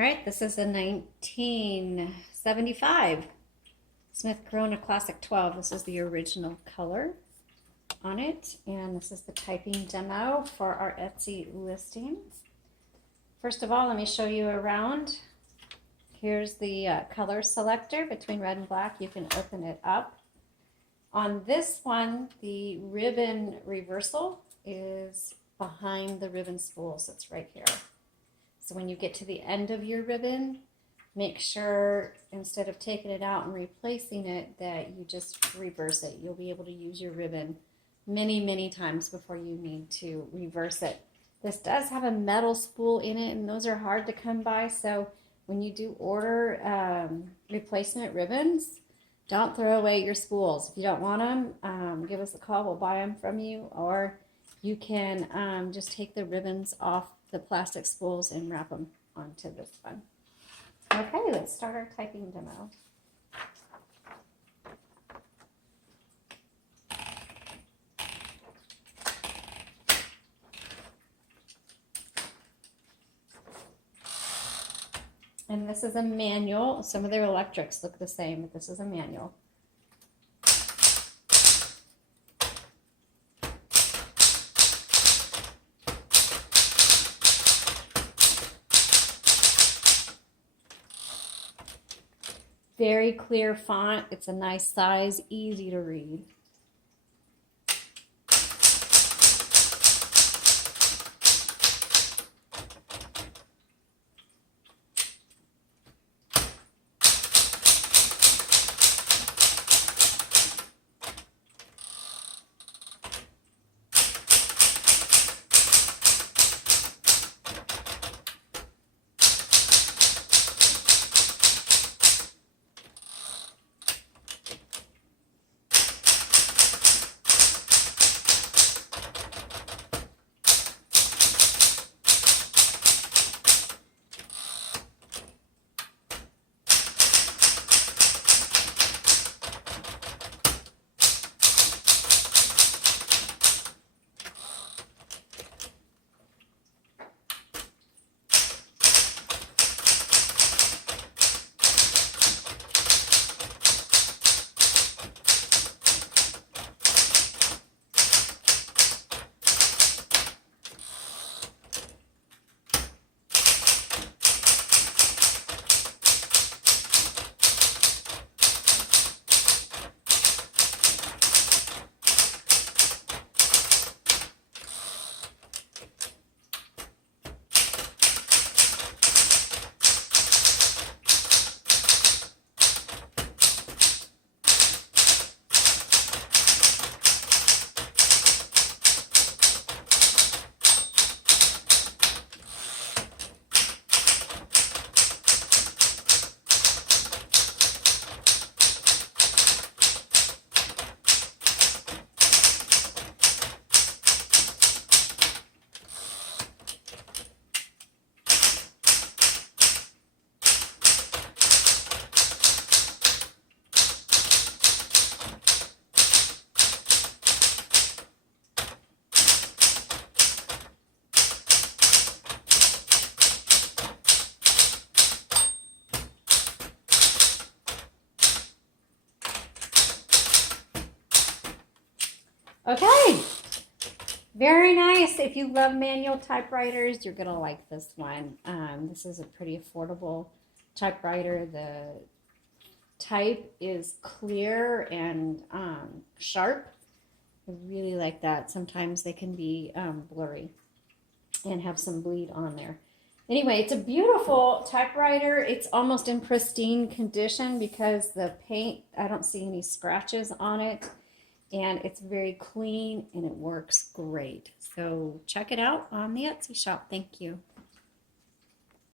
All right, this is a 1975 Smith Corona Classic 12. This is the original color on it, and this is the typing demo for our Etsy listing. First of all, let me show you around. Here's the color selector between red and black. You can open it up. On this one, the ribbon reversal is behind the ribbon spool, so it's right here. So when you get to the end of your ribbon, make sure instead of taking it out and replacing it that you just reverse it. You'll be able to use your ribbon many times before you need to reverse it. This does have a metal spool in it, and those are hard to come by, so when you do order replacement ribbons, don't throw away your spools. If you don't want them, give us a call. We'll buy them from you, or you can just take the ribbons off the plastic spools and wrap them onto this one. Okay, let's start our typing demo. And this is a manual. Some of their electrics look the same, but this is a manual. Very clear font. It's a nice size, easy to read. Okay, very nice. If you love manual typewriters, you're gonna like this one. This is a pretty affordable typewriter. The type is clear and sharp. I really like that. Sometimes they can be blurry and have some bleed on there. Anyway, it's a beautiful typewriter. It's almost in pristine condition because the paint, I don't see any scratches on it. And it's very clean and it works great. So check it out on the Etsy shop. Thank you.